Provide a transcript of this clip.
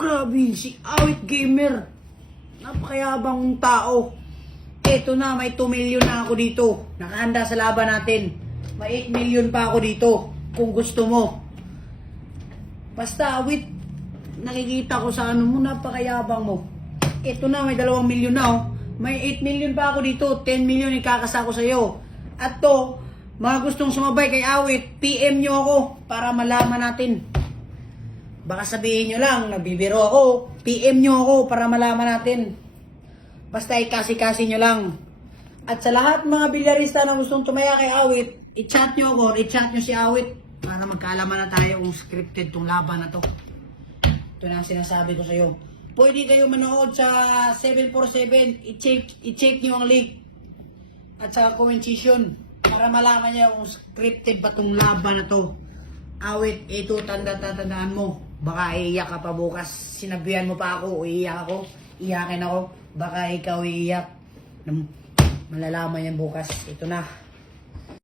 Grabe, si Awit Gamer. Napakayabang tao. Eto na, may 2 million na ako dito. Nakahanda sa laban natin. May 8 million pa ako dito. Kung gusto mo. Basta, Awit, nakikita ko sa ano mo, napakayabang mo. Eto na, may 2 million na oh. May 8 million pa ako dito. 10 million ikakasa ko sa'yo. At to, mga gustong sumabay kay Awit, PM nyo ako para malaman natin. Baka sabihin nyo lang, nagbibiro ako. PM nyo ako para malaman natin. Basta ikasi-kasi nyo lang. At sa lahat mga bilyarista na gustong tumaya kay Awit, i-chat nyo ako, i-chat nyo si Awit para magkaalaman na tayo kung scripted tong laban na to. Ito na ang sinasabi ko sa'yo. Pwede kayo manood sa 747, i-check nyo ang link at sa comment section para malaman nyo kung scripted ba tong laban na to. Awit, ito tandaan mo. Baka iiyak ka pa bukas. Sinabihan mo pa ako, iiyak ako. Iyakin ako. Baka ikaw iiyak. Malalaman yan bukas. Ito na.